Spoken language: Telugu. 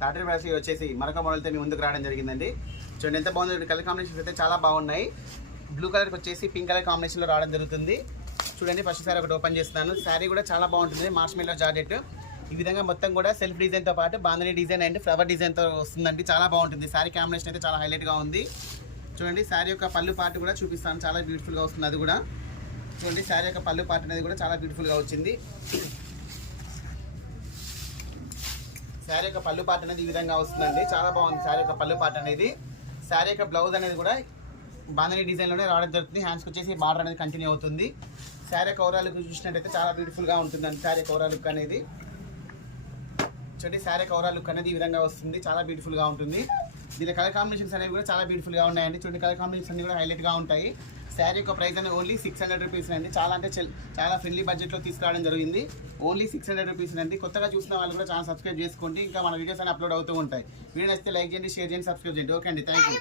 తాటరి బ్రాసి వచ్చేసి మరొక మోడల్తో మీ ముందుకు రావడం జరిగిందండి. చూడండి ఎంత బాగుంది. కలర్ కాంబినేషన్స్ అయితే చాలా బాగున్నాయి. బ్లూ కలర్కి వచ్చేసి పింక్ కలర్ కాంబినేషన్లో రావడం జరుగుతుంది. చూడండి ఫస్ట్ సారీ ఒకటి ఓపెన్ చేస్తున్నాను. శారీ కూడా చాలా బాగుంటుంది. మార్ష్మెల్లో జార్జెట్ ఈ విధంగా మొత్తం కూడా సెల్ఫ్ డిజైన్తో పాటు బాంధనీ డిజైన్ అండ్ ఫ్లవర్ డిజైన్తో వస్తుందండి. చాలా బాగుంటుంది. శారీ కాంబినేషన్ అయితే చాలా హైలైట్గా ఉంది. చూడండి శారీ యొక్క పళ్ళు పార్ట్ కూడా చూపిస్తాను. చాలా బ్యూటిఫుల్గా వస్తుంది. అది కూడా చూడండి శారీ యొక్క పళ్ళు పార్ట్ అనేది కూడా చాలా బ్యూటిఫుల్గా వచ్చింది. శారీ యొక్క పళ్ళు పార్ట్ అనేది ఈ విధంగా వస్తుందండి. చాలా బాగుంది శారీ యొక్క పళ్ళు పార్ట్ అనేది. శారీ యొక్క బ్లౌజ్ అనేది కూడా బాంధనీ డిజైన్లోనే రావడం జరుగుతుంది. హ్యాండ్స్కి వచ్చేసి బార్డర్ అనేది కంటిన్యూ అవుతుంది. శారీ యొక్క ఓవరాల్ లుక్ చూసినట్టయితే చాలా బ్యూటిఫుల్గా ఉంటుందండి. శారీ యొక్క ఓవరాల్ లుక్ అనేది చూడండి. శారీ యొక్క ఓవరాల్ లుక్ అనేది ఈ విధంగా వస్తుంది. చాలా బ్యూటిఫుల్గా ఉంటుంది. దీని కలర్ కాంబినేషన్స్ అనేవి కూడా చాలా బ్యూటిఫుల్గా ఉన్నాయండి. చూడండి కలర్ కాంబినేషన్స్ అన్ని కూడా హైలైట్గా ఉంటాయి. శారీ యొక్క ప్రైస్ అనేది ఓన్లీ 600 రూపీస్ అండి. చాలా అంటే చాలా ఫ్రెండ్లీ బడ్జెట్లో తీసుకురావడం జరిగింది. ఓన్లీ 600 రూపీస్ అండి. కొత్తగా చూసిన వాళ్ళు కూడా చాలా సబ్స్క్రైబ్ చేసుకోండి. ఇంకా మన వీడియోస్ అన్ని అప్లోడ్ అవుతూ ఉంటాయి. వీడియో నచ్చితే లైక్ చేయండి, షేర్ చేయండి, సబ్స్క్రైబ్ చేయండి. ఓకే అండి, థ్యాంక్ యూ.